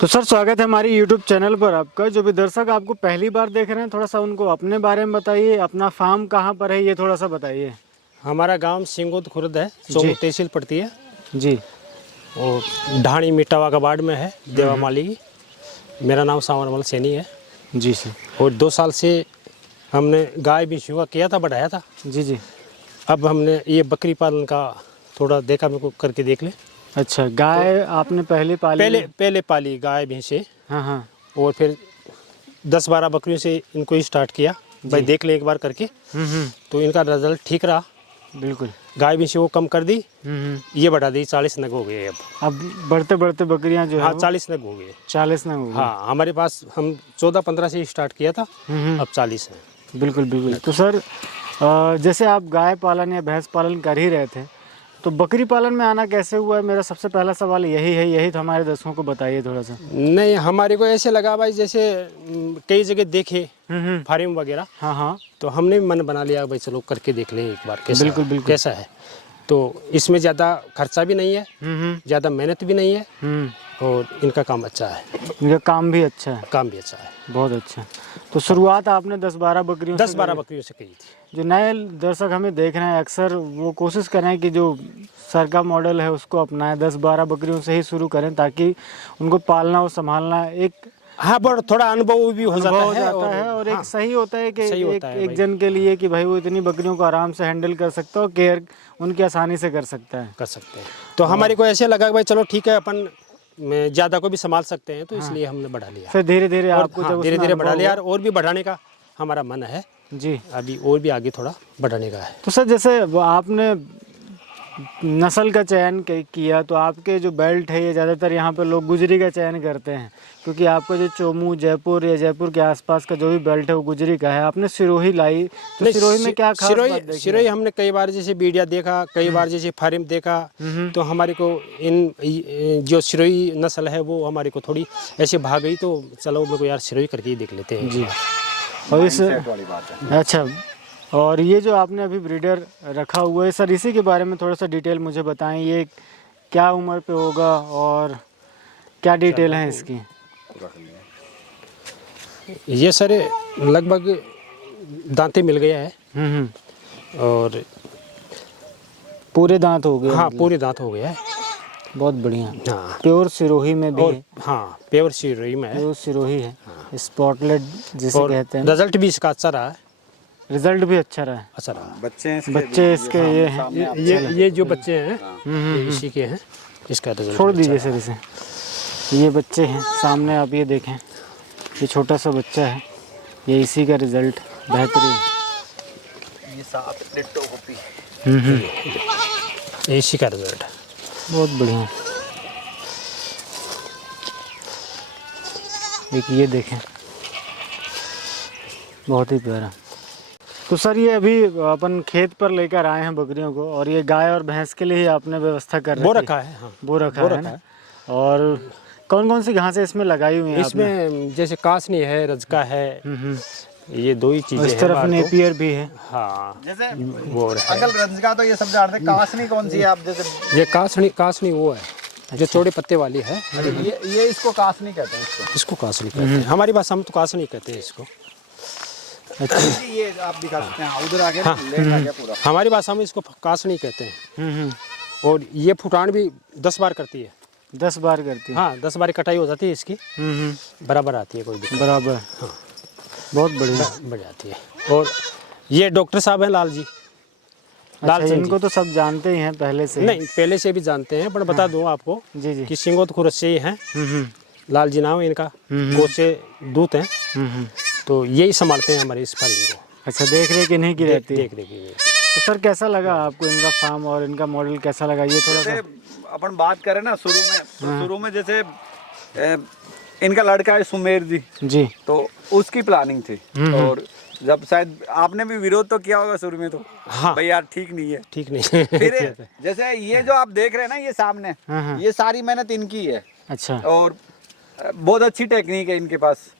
तो सर स्वागत है हमारी यूट्यूब चैनल पर आपका। जो भी दर्शक आपको पहली बार देख रहे हैं, थोड़ा सा उनको अपने बारे में बताइए, अपना फार्म कहाँ पर है ये थोड़ा सा बताइए। हमारा गांव सिंगोद खुर्द है, सोमू तहसील पड़ती है जी। और ढाणी मिटावा का वार्ड में है, देवा माली की। मेरा नाम सावरमल सैनी है। जी सर। और 2 साल से हमने गाय भी शुरू किया था, बढ़ाया था। जी जी। अब हमने ये बकरी पालन का थोड़ा देखा, मेरे को करके देख ले। अच्छा, गाय आपने पहले पाली? पहले पाली गाय भैंसे। हाँ हाँ। और फिर 10-12 बकरियों से इनको ही स्टार्ट किया भाई, देख ले एक बार करके। तो इनका रिजल्ट ठीक रहा। बिल्कुल। गाय भैंसे वो कम कर दी, ये बढ़ा दी, 40 नग हो गए अब बढ़ते बढ़ते बकरियां जो है। हाँ, 40 नग हो गए। 40 नग हो गए। हाँ, हमारे पास हम 14-15 से स्टार्ट किया था, अब 40 है। बिल्कुल बिल्कुल। तो सर जैसे आप गाय पालन या भैंस पालन कर ही रहे थे, तो बकरी पालन में आना कैसे हुआ है? मेरा सबसे पहला सवाल यही है, यही तो हमारे दर्शकों को बताइए थोड़ा सा। नहीं, हमारे को ऐसे लगा भाई, जैसे कई जगह देखे फार्म वगैरह। हाँ हाँ। तो हमने भी मन बना लिया भाई, चलो करके देख लें एक बार कैसा बिल्कुल बिल्कुल। कैसा है। तो इसमें ज़्यादा खर्चा भी नहीं है, ज़्यादा मेहनत भी नहीं है, और इनका काम अच्छा है। इनका काम भी अच्छा है। काम भी अच्छा है, बहुत अच्छा। तो शुरुआत आपने 10-12 बकरियों से 10-12 बकरियों से की थी। जो नए दर्शक हमें देख रहे हैं, अक्सर वो कोशिश करें कि जो सर का मॉडल है उसको अपनाएं, 10-12 बकरियों से ही शुरू करें, ताकि उनको पालना और संभालना एक हाँ, बड़ा थोड़ा अनुभव भी हो जाता है, और एक सही होता है कि एक भाई। जन के लिए कि भाई वो इतनी बकरियों को आराम से हैंडल कर सकता है और केयर उनकी आसानी से कर सकता है। कर सकते हैं। तो हमारे को ऐसे लगा भाई चलो ठीक है, अपन ज़्यादा को भी संभाल सकते हैं, तो इसलिए हमने बढ़ा लिया। फिर धीरे धीरे आपको जब धीरे धीरे बढ़ा लिया, और भी बढ़ाने का हमारा मन है जी। अभी, और भी आगे थोड़ा बढ़ाने का है। तो सर जैसे आपने नस्ल का चयन किया, तो आपके जो बेल्ट है ये ज़्यादातर यहाँ पे लोग गुजरी का चयन करते हैं, क्योंकि आपका जो चोमू जयपुर या जयपुर के आसपास का जो भी बेल्ट है वो गुजरी का है। आपने सिरोही लाई, तो सिरोही में क्या खास बात देखी? सिरोही हमने कई बार जैसे वीडियो देखा, कई बार जैसे फार्म देखा, तो हमारे को इन जो सिरोही नस्ल है वो हमारे को थोड़ी ऐसे भाग गई, तो चलो मेरे को यार सिरोही करके ही देख लेते हैं जी। और इस अच्छा, और ये जो आपने अभी ब्रीडर रखा हुआ है सर, इसी के बारे में थोड़ा सा डिटेल मुझे बताएं। ये क्या उम्र पे होगा और क्या डिटेल है इसकी? ये सर लगभग दांते मिल गया है, और पूरे दांत हो गए? हाँ, पूरे दांत हो गया है। बहुत बढ़िया। हाँ, प्योर सिरोही में भी है। हाँ, प्योर सिरोही में है। प्योर सिरोही है, स्पॉटलेट जिसे कहते हैं। रिजल्ट भी इसका अच्छा रहा है। रिजल्ट भी अच्छा रहा है। अच्छा रहा। बच्चे इसके ये हैं, ये जो बच्चे हैं ये इसी के हैं। इसका रिजल्ट छोड़ दीजिए सर इसे। ये बच्चे हैं सामने, आप ये देखें, ये छोटा सा बच्चा है, ये इसी का रिजल्ट बेहतरीन। ये इसी का रिजल्ट है। बहुत बढ़िया। एक ये देखें, बहुत ही प्यारा। तो सर ये अभी अपन खेत पर लेकर आए हैं बकरियों को, और ये गाय और भैंस के लिए ही आपने व्यवस्था कर वो रखा है। हाँ, वो रखा है ना। और कौन कौन सी घासें इसमें लगाई हुई हैं? इसमें जैसे कासनी है, रजका है, ये 2 ही चीजें हैं। इस तरफ नेपियर भी है। हाँ, जैसे वो अगल रंजका तो ये सब जानते हैं, कासनी कौन सी है आप? जैसे ये कासनी वो है जो चौड़े पत्ते वाली है। ये इसको कासनी कहते हैं। इसको कासनी कहते हैं, हमारी भाषा में तो कासनी कहते हैं इसको। अच्छा, ये आप दिखा सकते हैं, उधर आगे लेट आ गया पूरा। हमारी भाषा में इसको कासनी कहते हैं। और ये फुटान भी 10 बार करती है। 10 बार करती है? हाँ, 10 बार कटाई हो जाती है इसकी, बराबर आती है, कोई दिक्कत बराबर। हाँ, बहुत बढ़िया बढ़ जाती है। और ये डॉक्टर साहब हैं लाल जी। अच्छा, इनको तो सब जानते ही हैं पहले से? नहीं, पहले से भी जानते हैं, पर बता दूं आपको जी जी कि सिंगोद खुर्द से ही हैं। लाल जी नाम है इनका, गोद से दूत हैं। तो यही संभालते हैं हमारे इस फार्म को। अच्छा, देख रेख इन्हीं की रहती है? देख देखिए। तो सर कैसा लगा आपको इनका फार्म और इनका मॉडल कैसा लगा? ये थोड़ा सा अपन बात करें ना शुरू में जैसे इनका लड़का है सुमेर जी, तो उसकी प्लानिंग थी। और जब शायद आपने भी विरोध तो किया होगा शुरू में, तो हाँ, भाई यार ठीक नहीं है, ठीक नहीं फिर जैसे ये जो आप देख रहे हैं ना, ये सामने ये सारी मेहनत इनकी है। अच्छा। और बहुत अच्छी टेक्निक है इनके पास।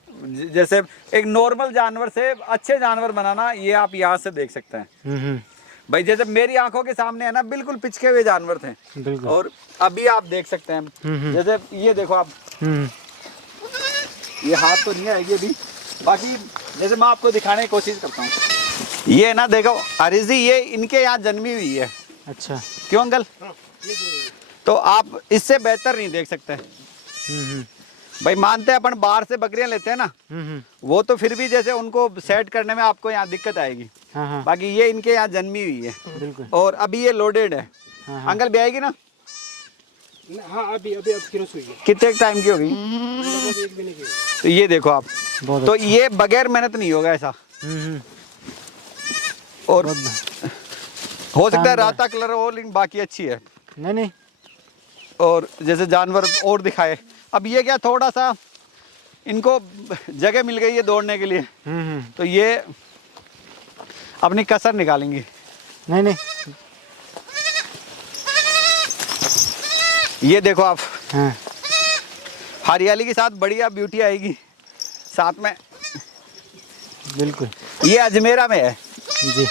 जैसे एक नॉर्मल जानवर से अच्छे जानवर बनाना, ये आप यहाँ से देख सकते हैं। भाई जैसे मेरी आंखों के सामने है ना, बिल्कुल पिचके हुए जानवर थे, और अभी आप देख सकते हैं। जैसे ये देखो आप, ये हाथ तो नहीं आएगी अभी। बाकी जैसे मैं आपको दिखाने की कोशिश करता हूँ, ये ना देखो हरीश जी, ये इनके यहाँ जन्मी हुई है। अच्छा। क्यों अंकल? तो आप इससे बेहतर नहीं देख सकते भाई। मानते हैं अपन बाहर से बकरियां लेते हैं ना, वो तो फिर भी जैसे उनको सेट करने में आपको यहाँ दिक्कत आएगी। हाँ हाँ बाकी ये इनके यहाँ जन्मी हुई है बिल्कुल। और अभी ये लोडेड है। हाँ हाँ अंकल भी आएगी ना? हाँ अभी अभी अब क्रॉस हुई है, कितने टाइम की होगी? लगभग 1 महीने की। तो ये देखो आप, बहुत तो ये बगैर मेहनत नहीं होगा ऐसा। और हो सकता है राता कलर हो, लेकिन बाकी अच्छी है। नहीं नहीं और जैसे जानवर और दिखाए, अब ये क्या थोड़ा सा इनको जगह मिल गई है दौड़ने के लिए, तो ये अपनी कसर निकालेंगी। नहीं नहीं ये देखो आप, हाँ हरियाली के साथ बढ़िया ब्यूटी आएगी साथ में। बिल्कुल ये अजमेरा में है जी।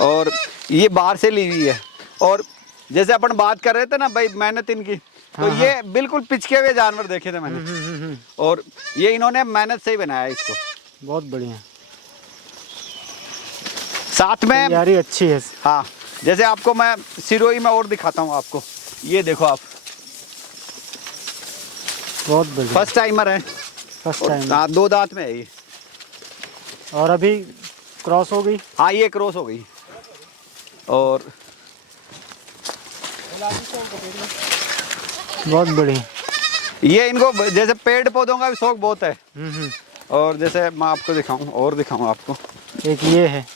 और ये बाहर से ली हुई है। और जैसे अपन बात कर रहे थे ना भाई मेहनत इनकी, तो ये बिल्कुल पिचके हुए जानवर देखे थे मैंने, और ये इन्होंने मेहनत से ही बनाया है इसको। बहुत बढ़िया। साथ में यारी अच्छी है। हाँ, जैसे आपको मैं सिरोही में और दिखाता हूँ आपको। ये देखो आप, बहुत बढ़िया। फर्स्ट टाइमर है। First time. हाँ, 2 दांत में है ये। और अभी क्रॉस हो गई। हाँ, ये क्रॉस हो गई। और बहुत बढ़िया। ये इनको जैसे पेड़ पौधों का भी शौक बहुत है। और जैसे मैं आपको दिखाऊं और दिखाऊं आपको, एक ये है,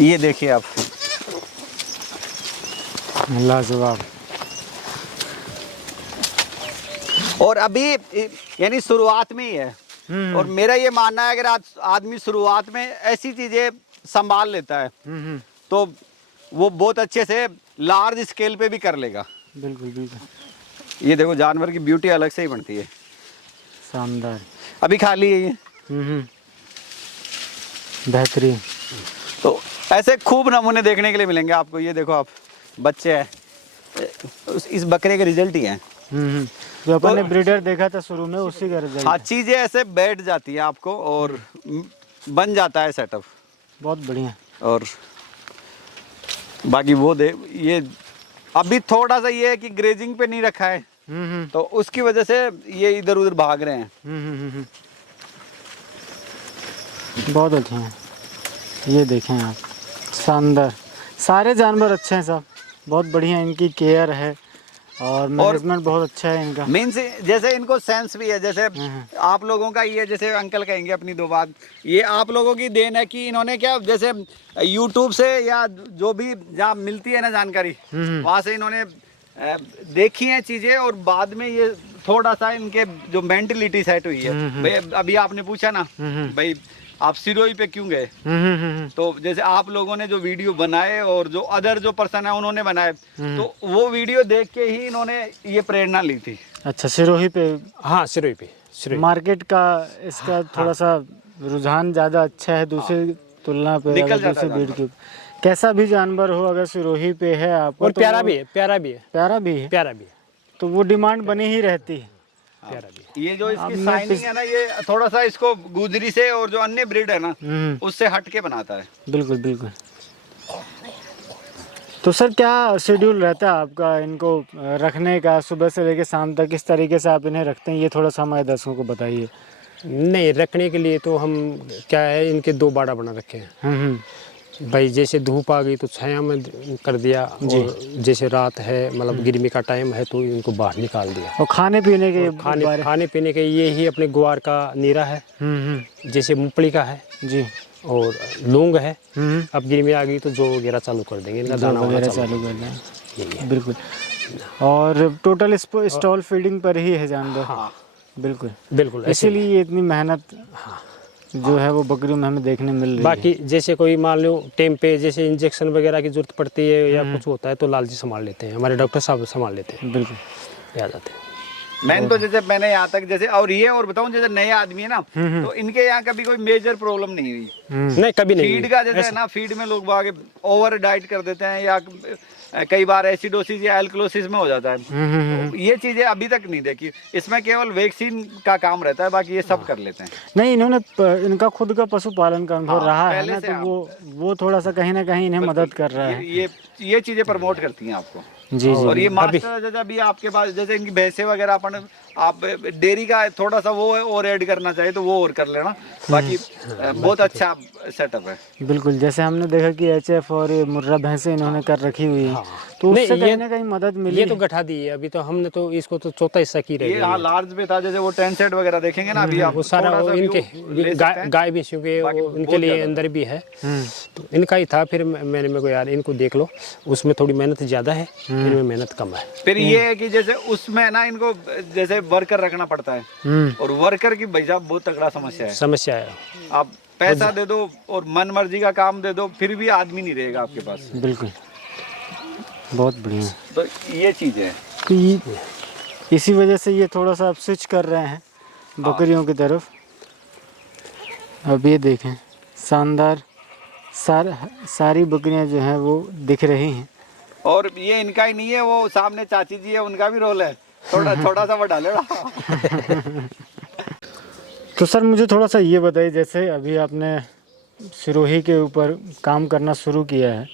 ये देखिए आप, लाजवाब। और अभी यानी शुरुआत में ही है। और मेरा ये मानना है अगर आज आदमी शुरुआत में ऐसी चीजें संभाल लेता है तो वो बहुत अच्छे से लार्ज स्केल पे भी कर लेगा। बिल्कुल बिल्कुल। ये देखो जानवर की ब्यूटी अलग से ही बनती है। शानदार। अभी खाली है ये। बेहतरीन। तो ऐसे खूब नमूने देखने के लिए मिलेंगे आपको। ये देखो आप, बच्चे हैं, इस बकरे के रिजल्ट ही हैं। जो अपन ने ब्रीडर देखा था शुरू में, उसी का रिजल्ट। हाँ, चीजें ऐसे बैठ जाती हैं आपको और बन जाता है सेटअप। बहुत बढ़िया। और बाकी वो दे, ये अभी थोड़ा सा ये है कि ग्रेजिंग पे नहीं रखा है, तो उसकी वजह से ये इधर उधर भाग रहे हैं। बहुत अच्छे हैं। ये देखें आप, शानदार। सारे जानवर अच्छे हैं सब, बहुत बढ़िया। इनकी केयर है और मैनेजमेंट बहुत अच्छा है इनका। मीन्स जैसे इनको सेंस भी है, जैसे आप लोगों का ये, जैसे अंकल कहेंगे अपनी 2 बात, ये आप लोगों की देन है कि इन्होंने क्या, जैसे यूट्यूब से या जो भी जहाँ मिलती है ना जानकारी, वहाँ से इन्होंने देखी है चीज़ें, और बाद में ये थोड़ा सा इनके जो मेंटलिटी सेट हुई है। भाई अभी आपने पूछा ना भाई आप सिरोही पे क्यों गए, तो जैसे आप लोगों ने जो वीडियो बनाए और जो अदर जो पर्सन है उन्होंने बनाए, तो वो वीडियो देख के ही इन्होंने ये प्रेरणा ली थी। अच्छा, सिरोही पे। हाँ सिरोही पे। सिरोही मार्केट का इसका थोड़ा सा रुझान ज़्यादा अच्छा है दूसरी तुलना पे। निकल दूसरी ब्रीड के कैसा भी जानवर हो, अगर सिरोही पे है आपको, और तो प्यारा भी है, प्यारा भी है, प्यारा भी है, प्यारा भी है, तो वो डिमांड बनी ही रहती है। प्यारा भी है। ये जो इसकी शाइनिंग है ना, ये थोड़ा सा इसको गुजरी से और जो अन्य ब्रीड है ना उससे हट के बनाता है। बिल्कुल बिल्कुल। तो सर क्या शेड्यूल रहता है आपका इनको रखने का, सुबह से लेकर शाम तक? किस तरीके से आप इन्हें रखते हैं, ये थोड़ा सा हमारे दर्शकों को बताइए। नहीं, रखने के लिए तो हम क्या है, इनके 2 बाड़ा बना रखे हैं। भाई जैसे धूप आ गई तो छाया में कर दिया, और जैसे रात है मतलब गर्मी का टाइम है तो इनको बाहर निकाल दिया। और खाने पीने के खाने पीने के ये ही अपने ग्वार का नीरा है, जैसे मूंगफली का है जी, और लौंग है। अब गर्मी आ गई तो जो वगैरह चालू कर देंगे, इनका दाना वगैरह चालू कर दें। बिल्कुल। और टोटल स्टॉल फीडिंग पर ही है जानवर। हाँ बिल्कुल बिल्कुल। इसीलिए ये इतनी मेहनत जो है वो बकरियों में हमें देखने मिल रही है। बाकी जैसे कोई मान लो टाइम पे जैसे इंजेक्शन वगैरह की जरूरत पड़ती है या कुछ होता है तो लाल जी संभाल लेते हैं, हमारे डॉक्टर साहब संभाल लेते हैं। बिल्कुल, आ जाते हैं। मैंने तो जैसे मैंने यहाँ तक जैसे, और ये और बताऊं, जैसे नए आदमी है ना, तो इनके यहाँ कभी कोई मेजर प्रॉब्लम नहीं हुई। नहीं, कभी नहीं। फीड का जैसे है ना, फीड में लोग बाग ओवर डाइट कर देते हैं, या कई बार एसिडोसिस या एल्कलोसिस में हो जाता है। तो ये चीजें अभी तक नहीं देखी, इसमें केवल वैक्सीन का काम रहता है, बाकी ये सब कर लेते हैं। नहीं, इन्होंने इनका खुद का पशुपालन का अनुभव रहा है पहले ना, से तो हाँ। वो थोड़ा सा कहीं ना कहीं इन्हें मदद कर रहा है। ये चीजें प्रमोट करती हैं आपको। जी जी। और ये मास्टर जैसे अभी आपके पास जैसे इनकी भैंसे वगैरह अपन आप डेयरी का थोड़ा सा वो है और ऐड करना चाहिए तो वो और कर लेना, बाकी बहुत अच्छा सेटअप है। बिल्कुल, जैसे हमने देखा कि एचएफ और ये मुर्रा भैंसें इन्होंने कर रखी हुई है, तो नहीं, उससे ये- कहीं ना कहीं मदद मिली ये तो है। गठा दी है, अभी तो हमने तो इसको तो चौथा हिस्सा की रह ये गई हाँ है। लार्ज में था, जैसे वो 10 सेट वगैरह देखेंगे ना अभी आप, वो सारा थोड़ा वो सा इनके view ले सकते हैं। गाय भैंसों के बाकी वो इनके बहुत लिए ज्यादा अंदर भी है, तो इनका ही था। फिर मैंने मेरे को यार इनको देख लो, उसमें थोड़ी मेहनत ज़्यादा है, इनमें मेहनत कम है। फिर ये है कि जैसे उसमें ना इनको जैसे वर्कर रखना पड़ता है, और वर्कर की भाई साहब बहुत तगड़ा समस्या है। समस्या है। आप पैसा दे दो और मन मर्जी का काम दे दो, फिर भी आदमी नहीं रहेगा आपके पास। बिल्कुल, बहुत बढ़िया। तो ये चीज है। तो इसी वजह से ये थोड़ा सा अब स्विच कर रहे हैं बकरियों की तरफ। अब ये देखें, शानदार सारी बकरियां जो हैं वो दिख रही हैं। और ये इनका ही नहीं है, वो सामने चाची जी है, उनका भी रोल है, थोड़ा सा बढ़ा लेना। तो सर मुझे थोड़ा सा ये बताइए, जैसे अभी आपने सिरोही के ऊपर काम करना शुरू किया है,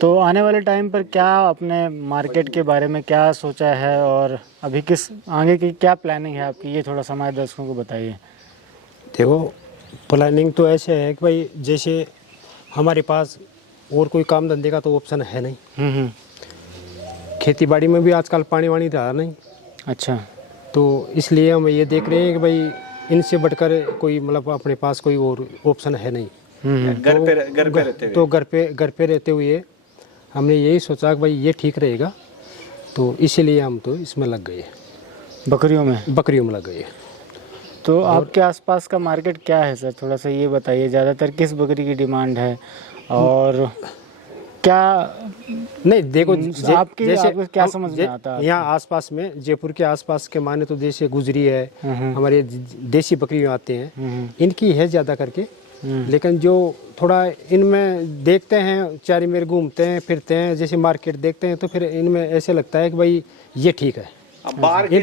तो आने वाले टाइम पर क्या अपने मार्केट के बारे में क्या सोचा है, और अभी किस आगे की क्या प्लानिंग है आपकी, ये थोड़ा सा हमारे दर्शकों को बताइए। देखो, प्लानिंग तो ऐसे है कि भाई जैसे हमारे पास और कोई काम धंधे का तो ऑप्शन है नहीं। खेती बाड़ी में भी आजकल पानी वानी रहा नहीं। अच्छा। तो इसलिए हम ये देख रहे हैं कि भाई इनसे बढ़कर कोई मतलब अपने पास कोई और ऑप्शन है नहीं। घर पे रहते हुए। तो घर पे रहते हुए हमने यही सोचा कि भाई ये ठीक रहेगा, तो इसीलिए हम तो इसमें लग गए, बकरियों में लग गए। तो आपके आसपास का मार्केट क्या है सर, थोड़ा सा ये बताइए। ज़्यादातर किस बकरी की डिमांड है, और क्या नहीं देखो, आपको क्या समझ में आता है? यहाँ आसपास में जयपुर के आसपास के माने तो जैसे गुजरी है, हमारे देसी बकरियाँ आते हैं, इनकी है ज़्यादा करके। लेकिन जो थोड़ा इनमें देखते हैं, चारी मेर घूमते हैं फिरते हैं, जैसे मार्केट देखते हैं, तो फिर इनमें ऐसे लगता है कि भाई ये ठीक है। बाहर के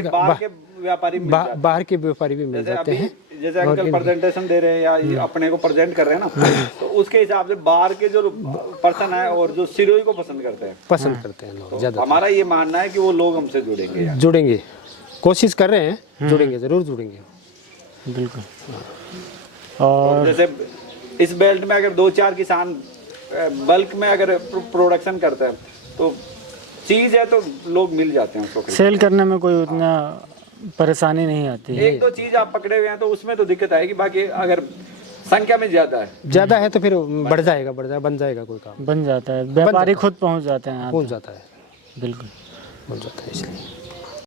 व्यापारी मिल जाते हैं। बाहर के व्यापारी भी मिल जाते हैं। जैसे अंकल प्रेजेंटेशन दे रहे हैं या अपने को प्रेजेंट कर रहे हैं ना, तो उसके हिसाब से बाहर के जो पर्सन है और जो सिरोही को पसंद करते हैं लोग ज़्यादा। हमारा ये मानना है कि वो लोग हमसे जुड़ेंगे यार। जुड़ेंगे, कोशिश कर रहे हैं, जुड़ेंगे, ज़रूर जुड़ेंगे। बिल्कुल। और जैसे इस बेल्ट में अगर 2-4 किसान बल्क में अगर प्रोडक्शन करते हैं तो चीज है तो लोग मिल जाते हैं उसको। सेल करने में कोई उतना परेशानी नहीं आती है। 1-2 चीज आप पकड़े हुए हैं तो उसमें तो दिक्कत आएगी, बाकी अगर संख्या में ज्यादा है तो फिर बढ़ जाएगा, बन जाएगा, कोई काम बन जाता है, व्यापारी खुद पहुंच जाते हैं, पहुंच जाता है। बिल्कुल बन जाता है इसलिए।